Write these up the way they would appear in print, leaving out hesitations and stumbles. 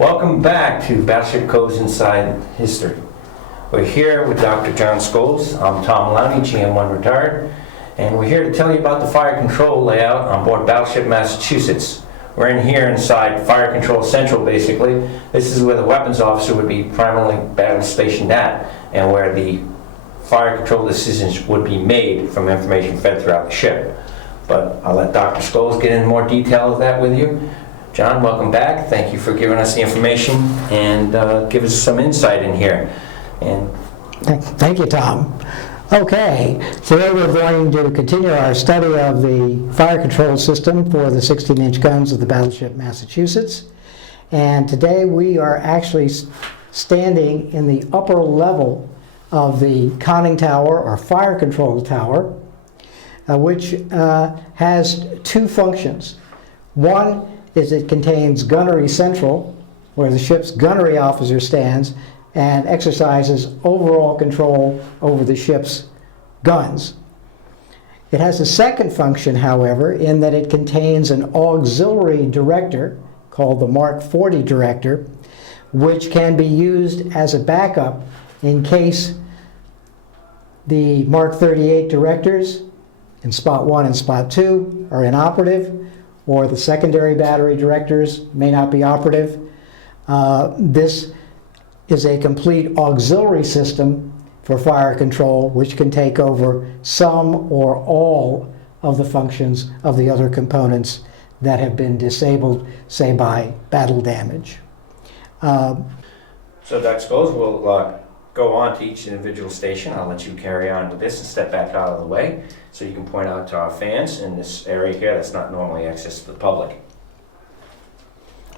Welcome back to Battleship Codes Inside History. We're here with Dr. John Scholes. I'm Tom Lowney, GM1 retired, and we're here to tell you about the fire control layout on board Battleship Massachusetts. We're in here inside Fire Control Central, basically. This is where the weapons officer would be primarily battle stationed at, and where the fire control decisions would be made from information fed throughout the ship. But I'll let Dr. Scholes get into more detail of that with you. John, welcome back. Thank you for giving us the information and give us some insight in here. And thank you, Tom. Okay, today we're going to continue our study of the fire control system for the 16-inch guns of the battleship Massachusetts. And today we are actually standing in the upper level of the conning tower or fire control tower, which has two functions. One is it contains Gunnery Central, where the ship's gunnery officer stands and exercises overall control over the ship's guns. It has a second function, however, in that it contains an auxiliary director called the Mark 40 director, which can be used as a backup in case the Mark 38 directors in Spot 1 and Spot 2 are inoperative, or the secondary battery directors may not be operative. This is a complete auxiliary system for fire control, which can take over some or all of the functions of the other components that have been disabled, say by battle damage. so Dr. Scholes will go on to each individual station. I'll let you carry on with this and step back out of the way so you can point out to our fans in this area here that's not normally accessed to the public.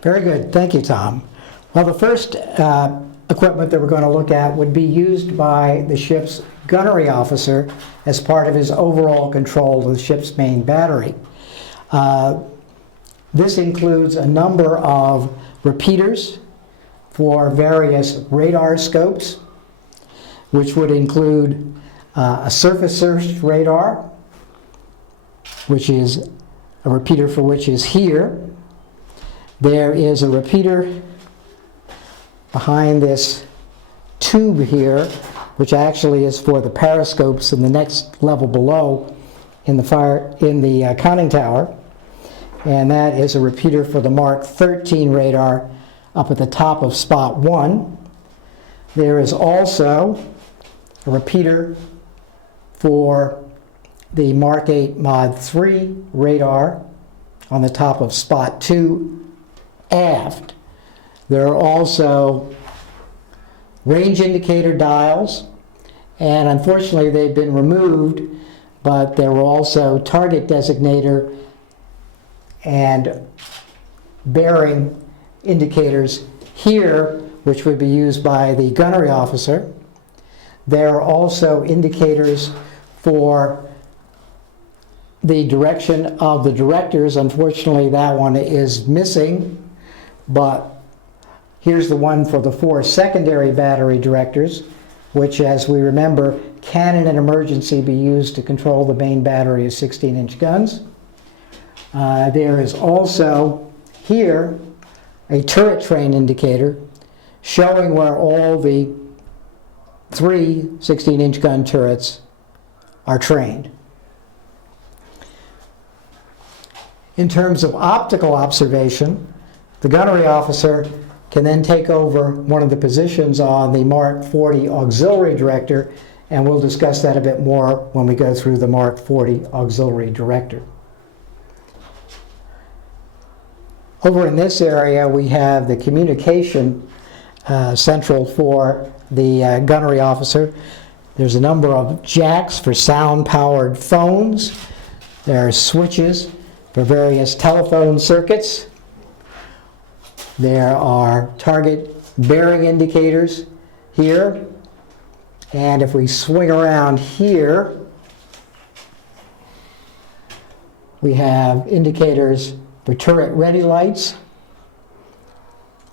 Very good. Thank you, Tom. Well, the first equipment that we're going to look at would be used by the ship's gunnery officer as part of his overall control of the ship's main battery. This includes a number of repeaters for various radar scopes, which would include a surface search radar, which is a repeater for which is here. There is a repeater behind this tube here, which actually is for the periscopes in the next level below in the conning tower, and that is a repeater for the Mark 13 radar up at the top of Spot 1. There is also a repeater for the Mark 8 Mod 3 radar on the top of Spot 2 aft. There are also range indicator dials, and unfortunately they've been removed, but there were also target designator and bearing indicators here, which would be used by the gunnery officer. There are also indicators for the direction of the directors. Unfortunately, that one is missing, but here's the one for the 4 secondary battery directors, which, as we remember, can in an emergency be used to control the main battery of 16-inch guns. There is also here a turret train indicator showing where all the 3 16-inch gun turrets are trained. In terms of optical observation, the gunnery officer can then take over one of the positions on the Mark 40 auxiliary director, and we'll discuss that a bit more when we go through the Mark 40 auxiliary director. Over in this area, we have the communication central for the gunnery officer. There's a number of jacks for sound-powered phones. There are switches for various telephone circuits. There are target bearing indicators here. And if we swing around here, we have indicators for turret ready lights,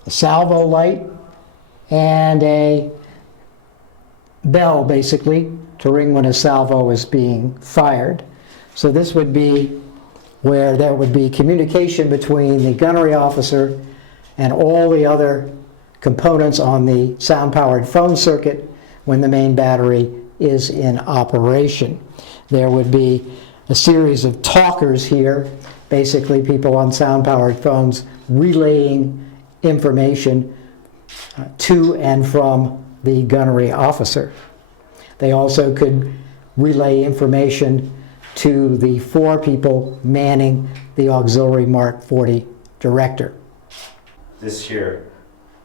a salvo light, and a bell, basically, to ring when a salvo is being fired. So this would be where there would be communication between the gunnery officer and all the other components on the sound-powered phone circuit when the main battery is in operation. There would be a series of talkers here, basically people on sound-powered phones relaying information to and from the gunnery officer. They also could relay information to the 4 people manning the auxiliary Mark 40 director. This here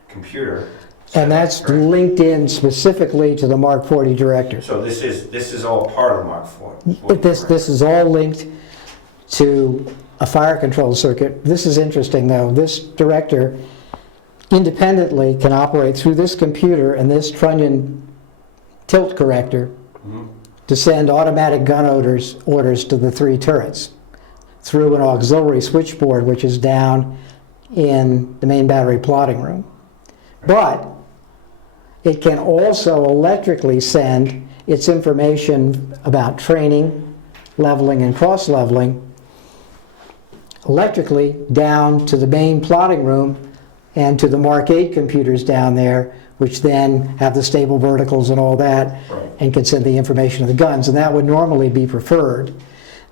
computer. And that's correct? linked in specifically to the Mark 40 director. So this is all part of the Mark 40. This is all linked to a fire control circuit. This is interesting though. This director independently can operate through this computer and this trunnion tilt corrector to send automatic gun orders to the 3 turrets through an auxiliary switchboard which is down in the main battery plotting room. But it can also electrically send its information about training, leveling, and cross-leveling electrically down to the main plotting room and to the Mark 8 computers down there, which then have the stable verticals and all that, Right. and can send the information to the guns, and that would normally be preferred.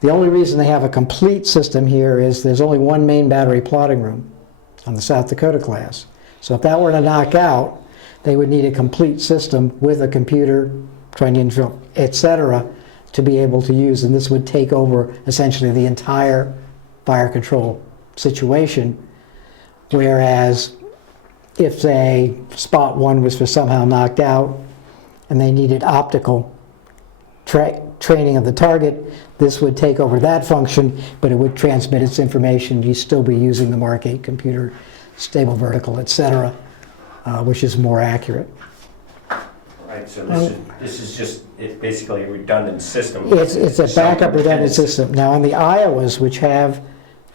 The only reason they have a complete system here is there's only one main battery plotting room on the South Dakota class. So if that were to knock out, they would need a complete system with a computer, trunnion, etc., to be able to use, and this would take over essentially the entire fire control situation. Whereas if, say, spot 1 was for somehow knocked out and they needed optical training of the target, this would take over that function, but it would transmit its information. You'd still be using the Mark 8 computer, stable vertical, etc., which is more accurate. Right, so this is just, it's basically a redundant system. It's a backup redundant system. Now on the Iowas, which have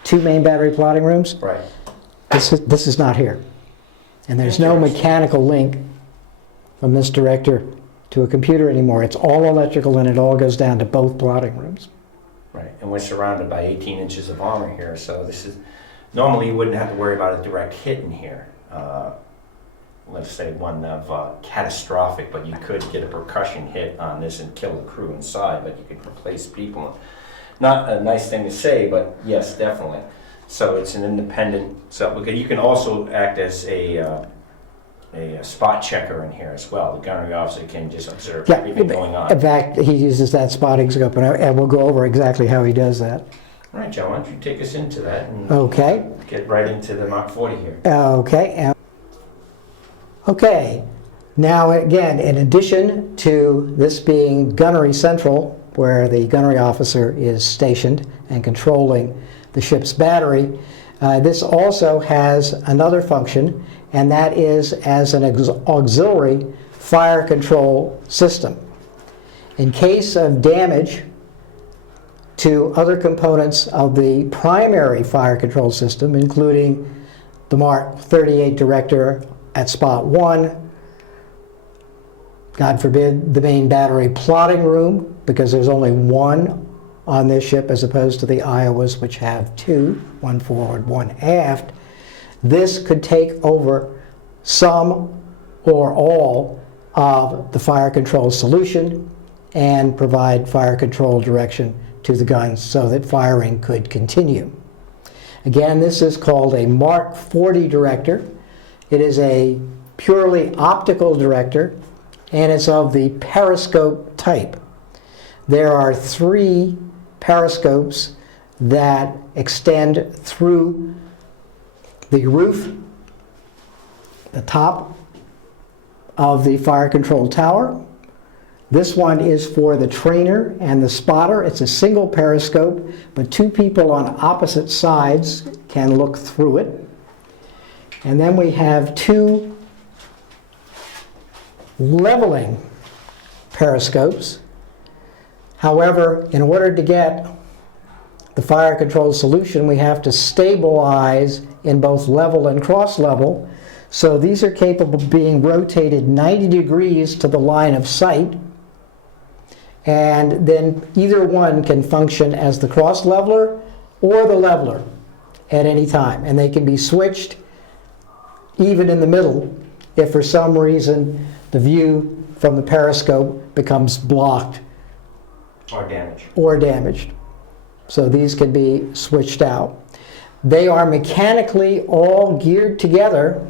2 main battery plotting rooms, Right. this is not here. And there's no mechanical link from this director to a computer anymore. It's all electrical and it all goes down to both plotting rooms. Right, and we're surrounded by 18 inches of armor here, so this is, normally you wouldn't have to worry about a direct hit in here. Let's say one of catastrophic, but you could get a percussion hit on this and kill the crew inside, but you could replace people. Not a nice thing to say, but yes, definitely. So it's an independent, so you can also act as a spot checker in here as well. The gunnery officer can just observe everything going on. In fact, he uses that spotting scope, and we'll go over exactly how he does that. All right, John, why don't you take us into that and Okay. get right into the Mark 40 here. Okay. Okay. Now, again, in addition to this being Gunnery Central, where the gunnery officer is stationed and controlling the ship's battery, this also has another function, and that is as an auxiliary fire control system. In case of damage to other components of the primary fire control system, including the Mark 38 director at spot 1, God forbid, the main battery plotting room, because there's only 1 on this ship as opposed to the Iowas, which have 2, 1 forward, 1 aft. This could take over some or all of the fire control solution and provide fire control direction to the guns so that firing could continue. Again, this is called a Mark 40 director. It is a purely optical director, and it's of the periscope type. There are 3 periscopes that extend through the roof, the top of the fire control tower. This one is for the trainer and the spotter. It's a single periscope, but 2 people on opposite sides can look through it. And then we have 2 leveling periscopes. However, in order to get the fire control solution, we have to stabilize in both level and cross level. So these are capable of being rotated 90 degrees to the line of sight. And then either one can function as the cross leveler or the leveler at any time. And they can be switched even in the middle, if for some reason the view from the periscope becomes blocked Or damaged. damaged. So these can be switched out. They are mechanically all geared together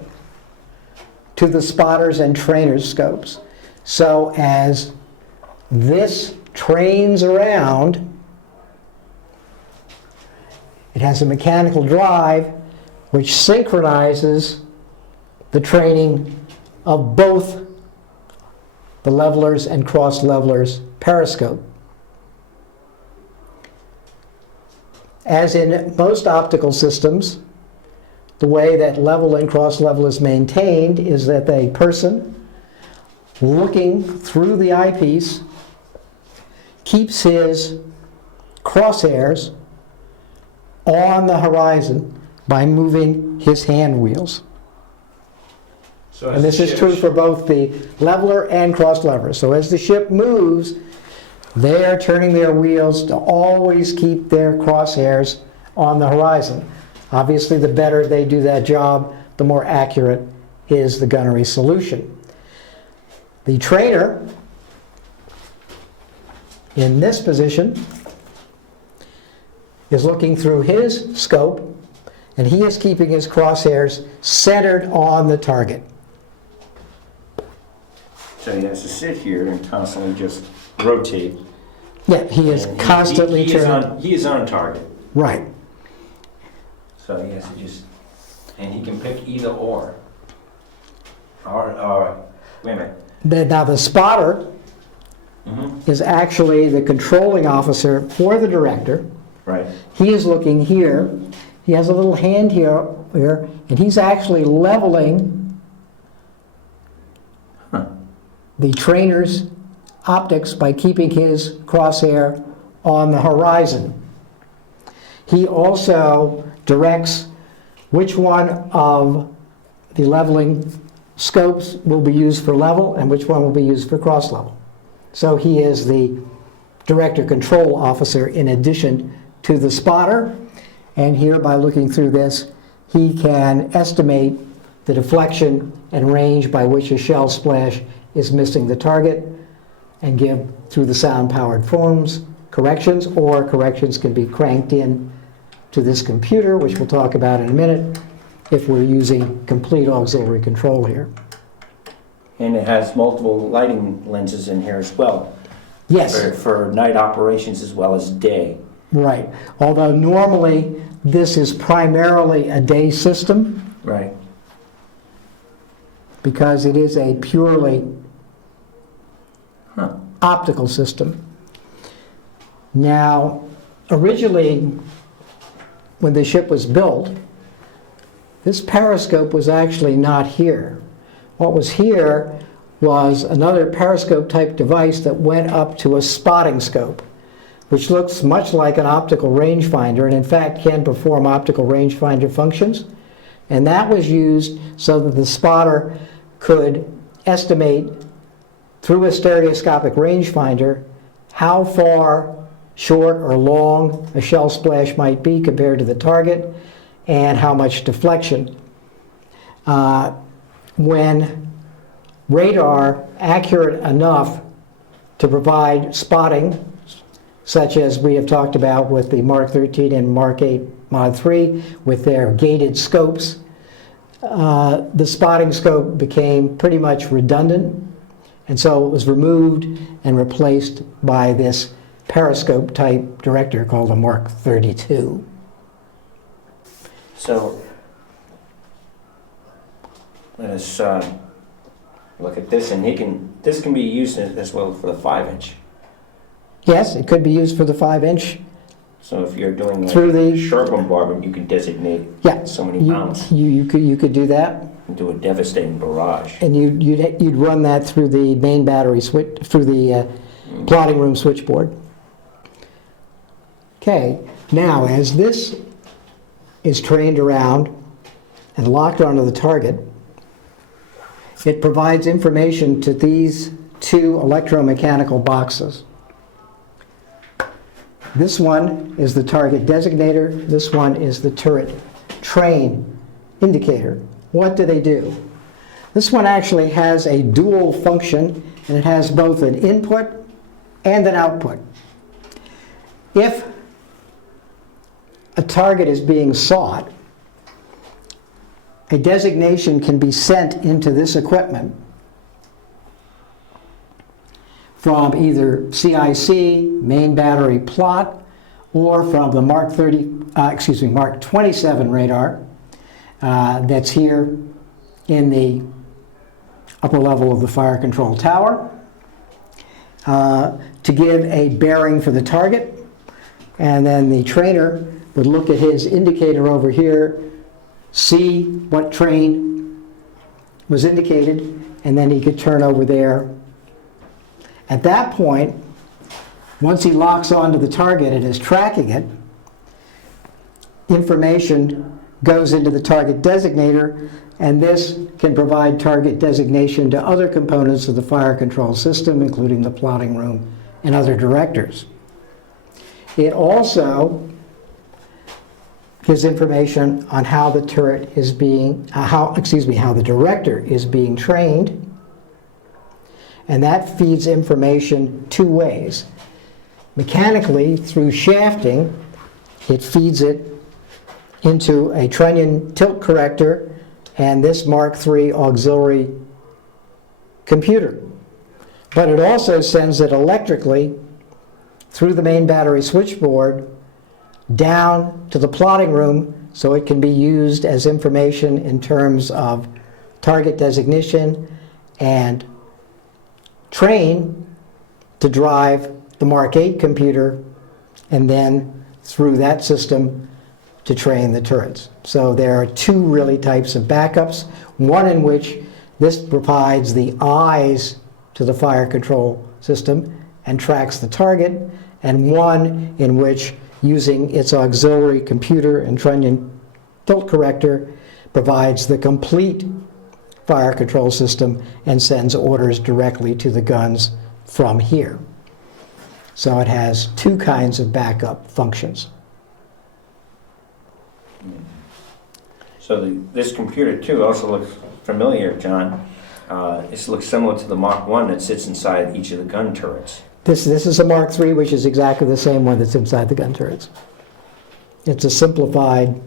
to the spotters and trainers scopes. So as this trains around, it has a mechanical drive which synchronizes the training of both the levelers and cross levelers periscope. As in most optical systems, the way that level and cross level is maintained is that a person looking through the eyepiece keeps his crosshairs on the horizon by moving his hand wheels. So And this is true for both the leveler and cross lever. So as the ship moves, they are turning their wheels to always keep their crosshairs on the horizon. Obviously, the better they do that job, the more accurate is the gunnery solution. The trainer, in this position, is looking through his scope, and he is keeping his crosshairs centered on the target. So he has to sit here and constantly just rotate. Yeah, he is And constantly he is turning. he is on target. Right. So he has to just, and he can pick either or. Or wait a minute. Now the spotter is actually the controlling officer for the director. Right. He is looking here. He has a little hand here, and he's actually leveling the trainer's optics by keeping his crosshair on the horizon. He also directs which one of the leveling scopes will be used for level and which one will be used for cross level. So he is the director control officer in addition to the spotter, and here by looking through this he can estimate the deflection and range by which a shell splash is missing the target and give, through the sound-powered phones, corrections, or corrections can be cranked in to this computer, which we'll talk about in a minute, if we're using complete auxiliary control here. And it has multiple lighting lenses in here as well. Yes. For night operations as well as day. Right. Although normally this is primarily a day system Right. because it is a purely optical system. Now, originally, when the ship was built, this periscope was actually not here. What was here was another periscope type device that went up to a spotting scope, which looks much like an optical rangefinder and in fact can perform optical rangefinder functions. And that was used so that the spotter could estimate through a stereoscopic rangefinder how far short or long a shell splash might be compared to the target and how much deflection. When radar accurate enough to provide spotting, such as we have talked about with the Mark 13 and Mark 8 Mod 3 with their gated scopes, the spotting scope became pretty much redundant, and so it was removed and replaced by this periscope type director called a Mark 32. So let us look at this, and this can be used as well for the 5-inch. Yes, it could be used for the 5-inch. So if you're doing like Through the- short bombardment, you can designate so many pounds You could do that, and do a devastating barrage. and you'd run that through the main battery switch, through the plotting room switchboard. Okay, now as this is trained around and locked onto the target, it provides information to these two electromechanical boxes. This one is the target designator, this one is the turret train indicator. what do they do? This one actually has a dual function, and it has both an input and an output. If a target is being sought, a designation can be sent into this equipment from either CIC, main battery plot, or from the Mark 27 radar that's here in the upper level of the fire control tower to give a bearing for the target. And then the trainer would look at his indicator over here, see what train was indicated, and then he could turn over there. At that point, once he locks onto the target and is tracking it, information goes into the target designator, and this can provide target designation to other components of the fire control system, including the plotting room and other directors. It also gives information on how the turret is being, how the director is being trained, and that feeds information two ways. Mechanically, through shafting, it feeds it into a trunnion tilt corrector and this Mark III auxiliary computer. But it also sends it electrically through the main battery switchboard down to the plotting room so it can be used as information in terms of target designation and train to drive the Mark 8 computer, and then through that system to train the turrets. So there are two really types of backups, one in which this provides the eyes to the fire control system and tracks the target, and one in which, using its auxiliary computer and trunnion tilt corrector, provides the complete fire control system and sends orders directly to the guns from here. So it has two kinds of backup functions. So this computer too also looks familiar, John. It looks similar to the Mark I that sits inside each of the gun turrets. This is a Mark III, which is exactly the same one that's inside the gun turrets. It's a simplified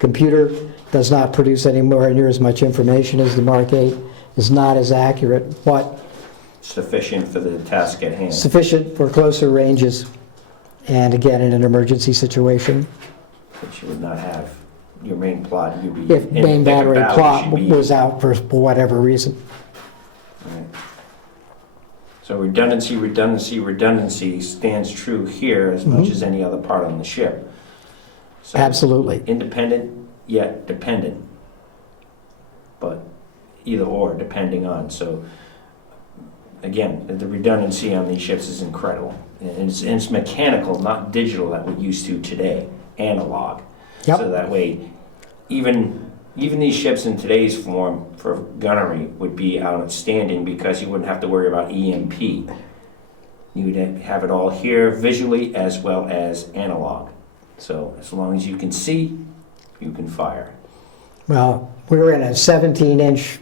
computer, does not produce anywhere near as much information as the Mark 8, is not as accurate, but Sufficient for the task at hand. sufficient for closer ranges, and again, in an emergency situation. But you would not have your main plot. You'd be If in a main thick of battery battle, plot you'd be- was out for whatever reason. Right. So redundancy stands true here as much as any other part on the ship. So Absolutely. independent yet dependent, but either or depending on. So again, the redundancy on these ships is incredible. And it's mechanical, not digital that we're used to today, analog. Yep. So that way, even these ships in today's form for gunnery would be outstanding because you wouldn't have to worry about EMP. You would have it all here visually as well as analog. So as long as you can see, you can fire. Well, we're in a 17-inch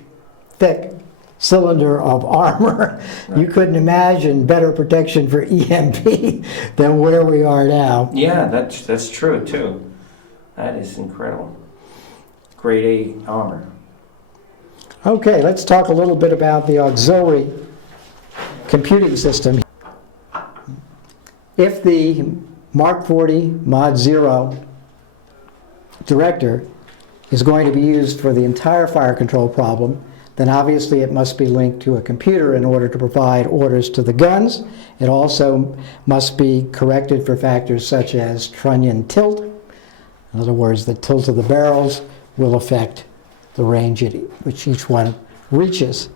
thick cylinder of armor. Right. You couldn't imagine better protection for EMP than where we are now. Yeah, that's true too. That is incredible. Grade A armor. Okay, let's talk a little bit about the auxiliary computing system. If the Mark 40 Mod 0 director is going to be used for the entire fire control problem, then obviously it must be linked to a computer in order to provide orders to the guns. It also must be corrected for factors such as trunnion tilt. In other words, the tilt of the barrels will affect the range at which each one reaches.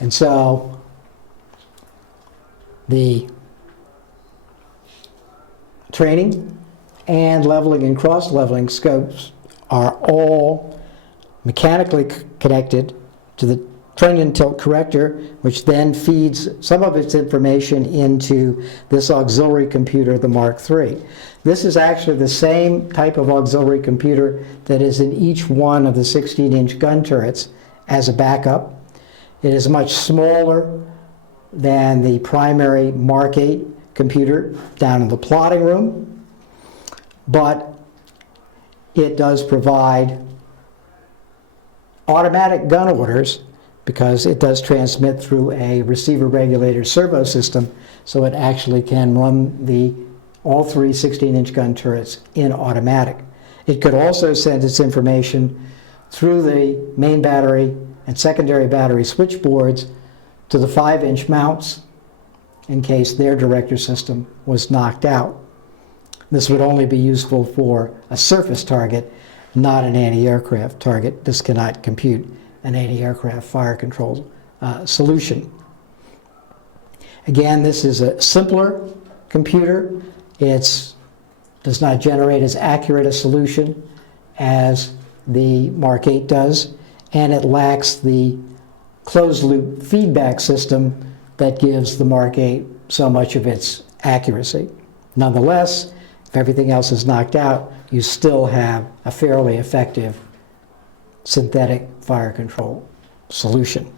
And so the training and leveling and cross-leveling scopes are all mechanically connected to the trunnion tilt corrector, which then feeds some of its information into this auxiliary computer, the Mark III. This is actually the same type of auxiliary computer that is in each one of the 16-inch gun turrets as a backup. It is much smaller than the primary Mark VIII computer down in the plotting room, but it does provide automatic gun orders because it does transmit through a receiver regulator servo system, so it actually can run all three 16-inch gun turrets in automatic. It could also send its information through the main battery and secondary battery switchboards to the 5-inch mounts in case their director system was knocked out. This would only be useful for a surface target, not an anti-aircraft target. This cannot compute an anti-aircraft fire control solution. Again, this is a simpler computer. It does not generate as accurate a solution as the Mark VIII does, and it lacks the closed-loop feedback system that gives the Mark VIII so much of its accuracy. Nonetheless, if everything else is knocked out, you still have a fairly effective synthetic fire control solution.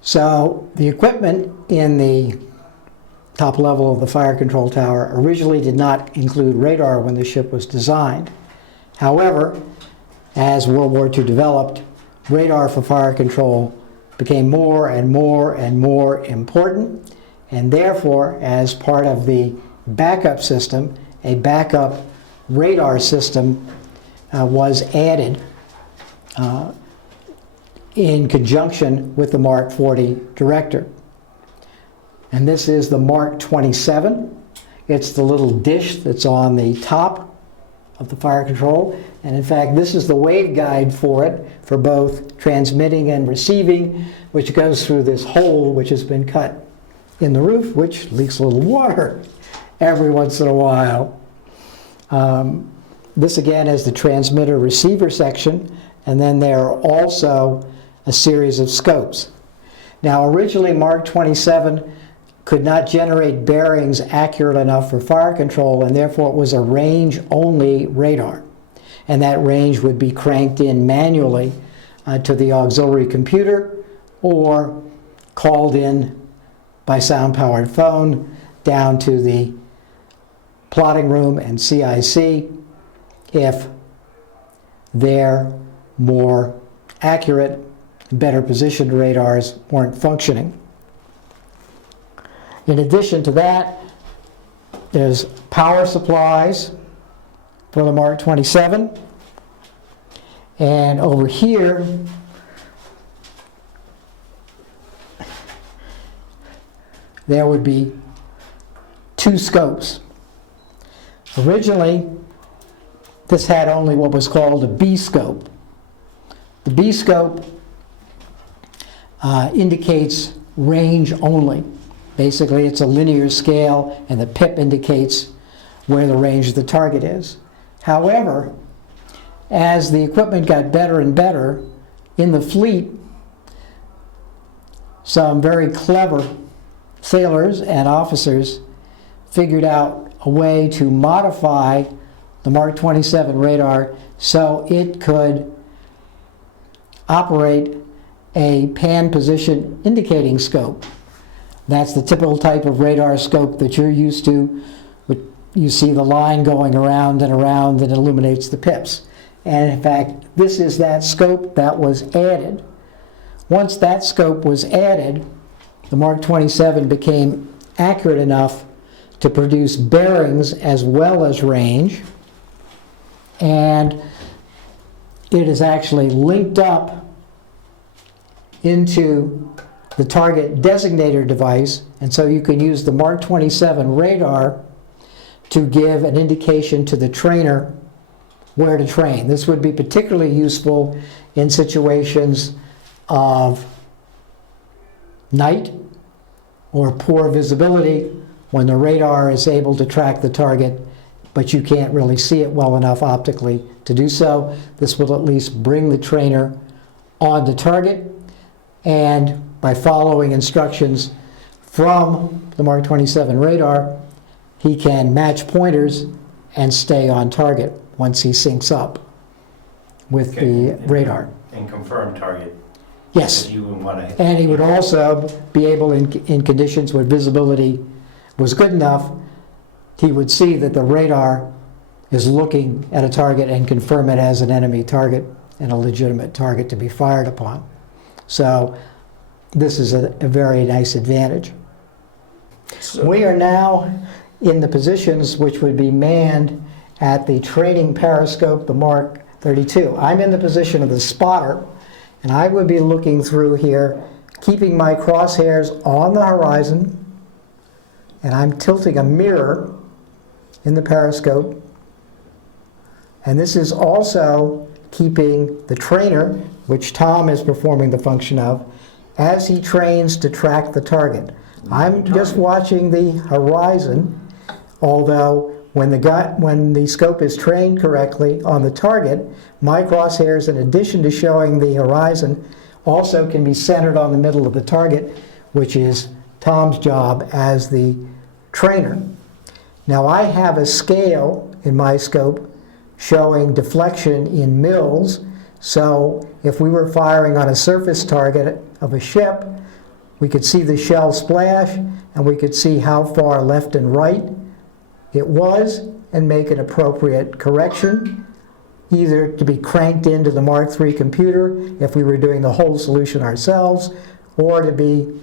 So the equipment in the top level of the fire control tower originally did not include radar when the ship was designed. However, as World War II developed, radar for fire control became more and more and more important, and therefore, as part of the backup system, a backup radar system was added in conjunction with the Mark 40 director. And this is the Mark 27. It's the little dish that's on the top of the fire control. And in fact, this is the waveguide for it, for both transmitting and receiving, which goes through this hole which has been cut in the roof, which leaks a little water every once in a while. This again is the transmitter receiver section, and then there are also a series of scopes. Now originally Mark 27 could not generate bearings accurate enough for fire control, and therefore it was a range-only radar. And that range would be cranked in manually to the auxiliary computer or called in by sound-powered phone down to the plotting room and CIC if their more accurate, better positioned radars weren't functioning. In addition to that, there's power supplies for the Mark 27. And over here, there would be two scopes. Originally, this had only what was called a B scope. The B scope indicates range only. Basically, it's a linear scale, and the pip indicates where the range of the target is. However, as the equipment got better and better in the fleet, some very clever sailors and officers figured out a way to modify the Mark 27 radar so it could operate a pan position indicating scope. That's the typical type of radar scope that you're used to. You see the line going around and around that illuminates the pips. And in fact, this is that scope that was added. Once that scope was added, the Mark 27 became accurate enough to produce bearings as well as range. And it is actually linked up into the target designator device, and so you can use the Mark 27 radar to give an indication to the trainer where to train. This would be particularly useful in situations of night or poor visibility when the radar is able to track the target, but you can't really see it well enough optically to do so. This will at least bring the trainer on the target. and by following instructions from the Mark 27 radar, he can match pointers and stay on target once he syncs up with the radar. And confirm target. Yes. That you would want to. And he would also be able, in conditions where visibility was good enough, he would see that the radar is looking at a target and confirm it as an enemy target and a legitimate target to be fired upon. So this is a very nice advantage. So, We are now in the positions which would be manned at the training periscope, the Mark 32. I'm in the position of the spotter, and I would be looking through here, keeping my crosshairs on the horizon, and I'm tilting a mirror in the periscope. And this is also keeping the trainer, which Tom is performing the function of, as he trains to track the target. I'm just watching the horizon, although when the scope is trained correctly on the target, my crosshairs, in addition to showing the horizon, also can be centered on the middle of the target, which is Tom's job as the trainer. Now I have a scale in my scope showing deflection in mils, so if we were firing on a surface target of a ship, we could see the shell splash and we could see how far left and right it was and make an appropriate correction, either to be cranked into the Mark III computer if we were doing the whole solution ourselves, or to be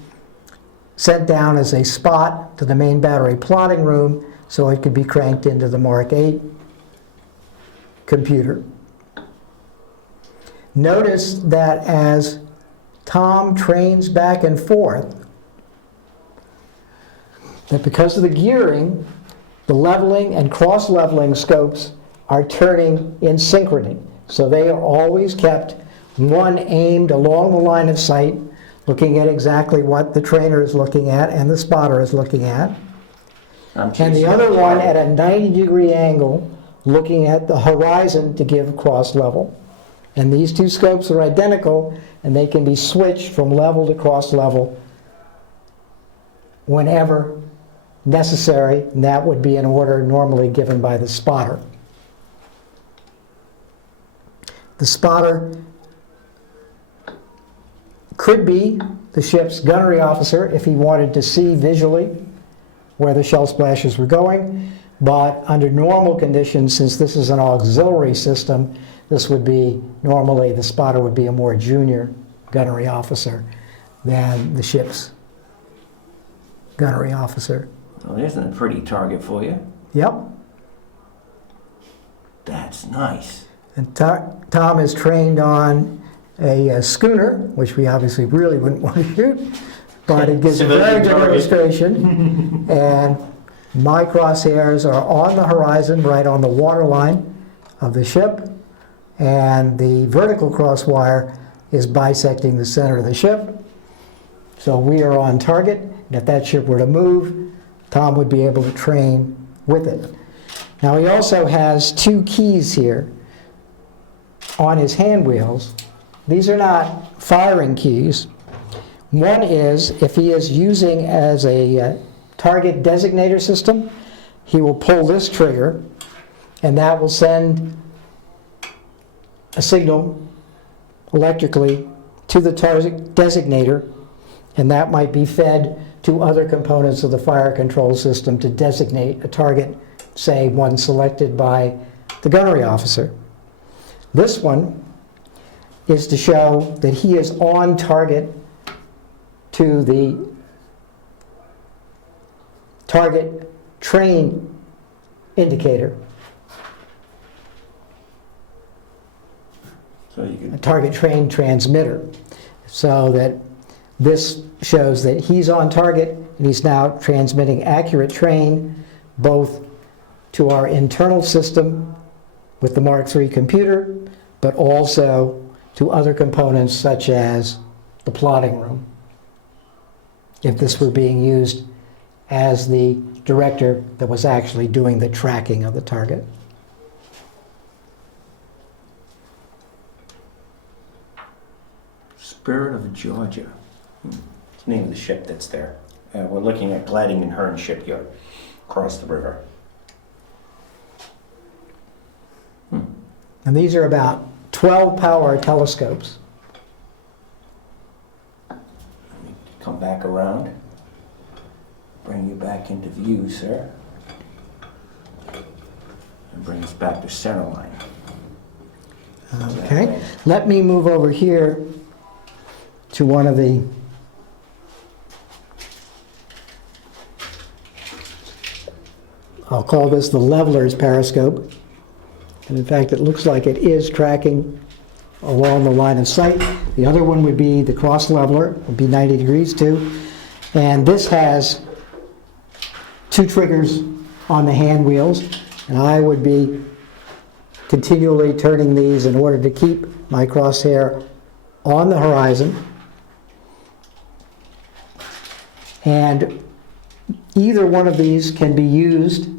sent down as a spot to the main battery plotting room so it could be cranked into the Mark VIII computer. Notice that as Tom trains back and forth, that because of the gearing, the leveling and cross-leveling scopes are turning in synchrony. So they are always kept, one aimed along the line of sight, looking at exactly what the trainer is looking at and the spotter is looking at. And the other one at a 90-degree angle, looking at the horizon to give cross-level. And these two scopes are identical, and they can be switched from level to cross-level whenever necessary, and that would be an order normally given by the spotter. The spotter could be the ship's gunnery officer if he wanted to see visually where the shell splashes were going, but under normal conditions, since this is an auxiliary system, this would be, normally the spotter would be a more junior gunnery officer than the ship's gunnery officer. Well, there's a pretty target for you. Yep. That's nice. And Tom is trained on a schooner, which we obviously really wouldn't want to shoot, but it gives a very good illustration. And my crosshairs are on the horizon, right on the waterline of the ship, and the vertical crosswire is bisecting the center of the ship. So we are on target, and if that ship were to move, Tom would be able to train with it. Now he also has two keys here on his hand wheels. These are not firing keys. One is, if he is using as a target designator system, he will pull this trigger, and that will send a signal electrically to the target designator, and that might be fed to other components of the fire control system to designate a target, say one selected by the gunnery officer. This one is to show that he is on target to the target train indicator, So you a can, target train transmitter, so that this shows that he's on target and he's now transmitting accurate train both to our internal system with the Mark III computer, but also to other components such as the plotting room, if this were being used as the director that was actually doing the tracking of the target. Spirit of Georgia. It's the name of the ship that's there. We're looking at Gladding and Hearn Shipyard across the river. And these are about 12 power telescopes. Come back around. Bring you back into view, sir. And bring us back to center line. Okay, let me move over here to one of the I'll call this the leveler's periscope. And in fact, it looks like it is tracking along the line of sight. The other one would be the cross leveler, would be 90 degrees too. And this has two triggers on the hand wheels, and I would be continually turning these in order to keep my crosshair on the horizon. And either one of these can be used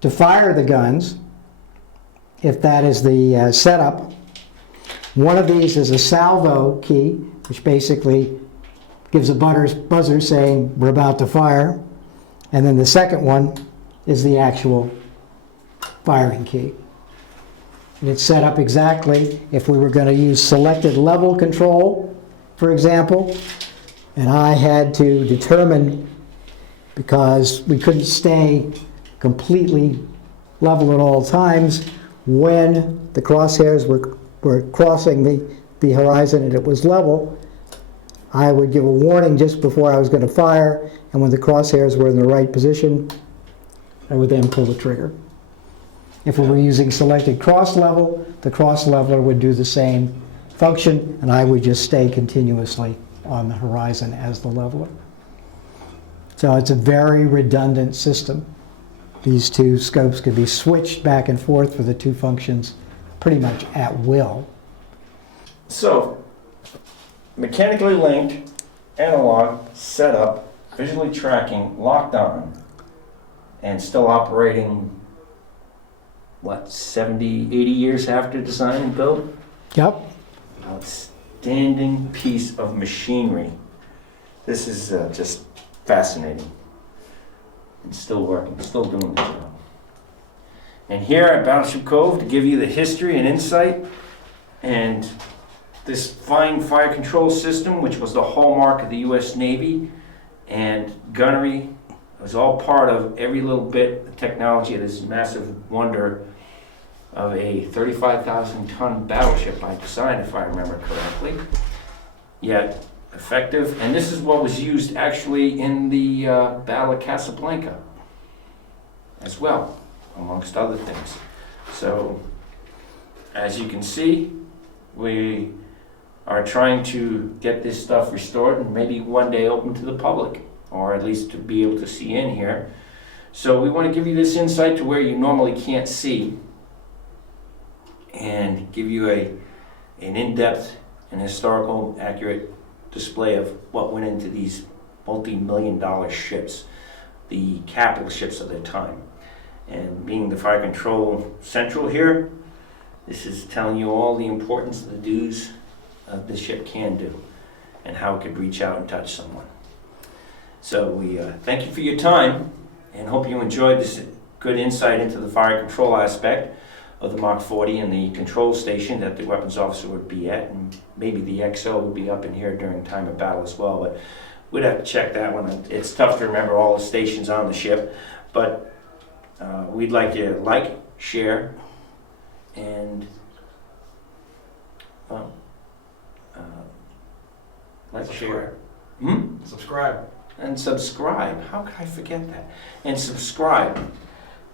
to fire the guns, if that is the setup. One of these is a salvo key, which basically gives a buzzer saying we're about to fire. And then the second one is the actual firing key. And it's set up exactly if we were going to use selected level control, for example. And I had to determine, because we couldn't stay completely level at all times, when the crosshairs were crossing the horizon and it was level, I would give a warning just before I was going to fire, and when the crosshairs were in the right position, I would then pull the trigger. If we were using selected cross level, the cross leveler would do the same function, and I would just stay continuously on the horizon as the leveler. So it's a very redundant system. These two scopes could be switched back and forth for the two functions pretty much at will. So, mechanically linked, analog, setup, visually tracking, locked on, and still operating, what, 70, 80 years after design and build? Yep. Outstanding piece of machinery. This is just fascinating. And still working, still doing the job. And here at Battleship Cove, to give you the history and insight, and this fine fire control system, which was the hallmark of the U.S. Navy, and gunnery, was all part of every little bit of technology of this massive wonder of a 35,000-ton battleship by design, if I remember correctly. Yet effective, and this is what was used actually in the Battle of Casablanca as well, amongst other things. So, as you can see, we are trying to get this stuff restored and maybe one day open to the public, or at least to be able to see in here. So we want to give you this insight to where you normally can't see, and give you an in-depth and historical accurate display of what went into these multi-million-dollar ships, the capital ships of their time. And being the Fire Control Central here, this is telling you all the importance of the dues the ship can do and how it could reach out and touch someone. So we thank you for your time and hope you enjoyed this good insight into the fire control aspect of the Mark 40 and the control station that the weapons officer would be at, and maybe the XO would be up in here during time of battle as well, but we'd have to check that one. It's tough to remember all the stations on the ship, but we'd like you to like, share, and share. Subscribe. And subscribe. How could I forget that? And subscribe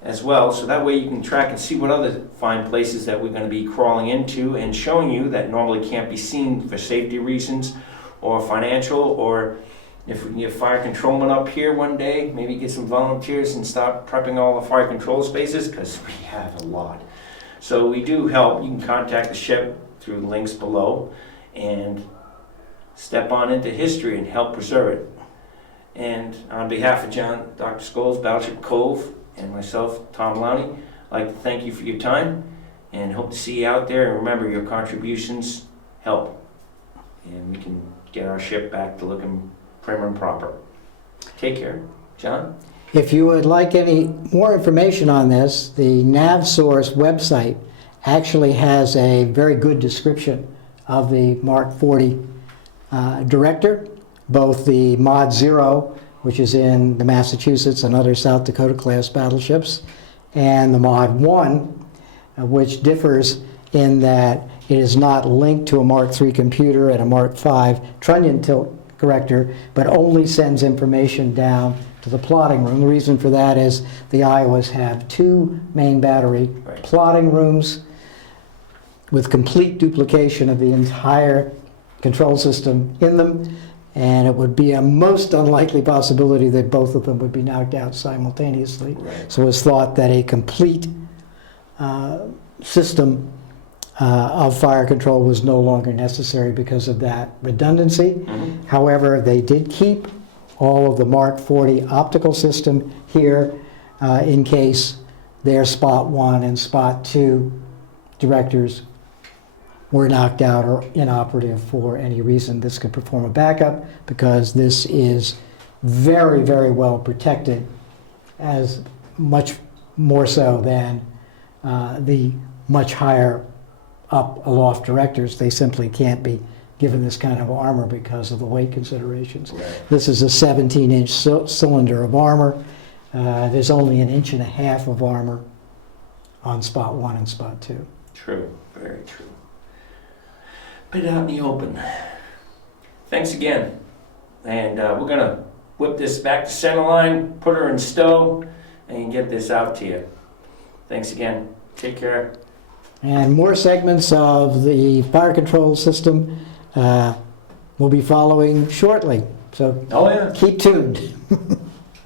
as well, so that way you can track and see what other fine places that we're going to be crawling into and showing you that normally can't be seen for safety reasons or financial, or if we can get fire controlmen up here one day, maybe get some volunteers and start prepping all the fire control spaces, because we have a lot. So we do help. You can contact the ship through the links below and step on into history and help preserve it. And on behalf of Dr. Scholes, Battleship Cove, and myself, Tom Lowney, I'd like to thank you for your time and hope to see you out there. And remember, your contributions help and we can get our ship back to looking prim and proper. Take care. John? If you would like any more information on this, the NavSource website actually has a very good description of the Mark 40 Director, both the Mod 0, which is in the Massachusetts and other South Dakota class battleships, and the Mod 1, which differs in that it is not linked to a Mark III computer and a Mark V trunnion tilt corrector, but only sends information down to the plotting room. The reason for that is the Iowas have 2 main battery plotting rooms with complete duplication of the entire control system in them, and it would be a most unlikely possibility that both of them would be knocked out simultaneously. Right. So it's thought that a complete system of fire control was no longer necessary because of that redundancy. Mm-hmm. However, they did keep all of the Mark 40 optical system here in case their Spot 1 and Spot 2 directors were knocked out or inoperative for any reason. This could perform a backup because this is very, very well protected, as much more so than the much higher up aloft directors. They simply can't be given this kind of armor because of the weight considerations. Right. This is a 17-inch cylinder of armor. There's only 1.5 inches of armor on Spot 1 and Spot 2. True, very true. Put it out in the open. Thanks again. And we're gonna whip this back to center line, put her in stow, and get this out to you. Thanks again. Take care. And more segments of the fire control system will be following shortly. So Oh yeah. keep tuned.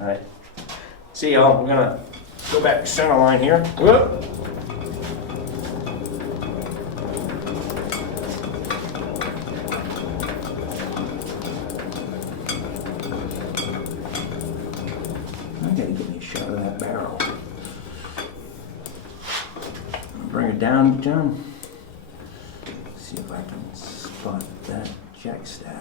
All right. See y'all. We're gonna go back to center line here. Whoop. I gotta get me a shot of that barrel. Bring it down, John. See if I can spot that jackstaff.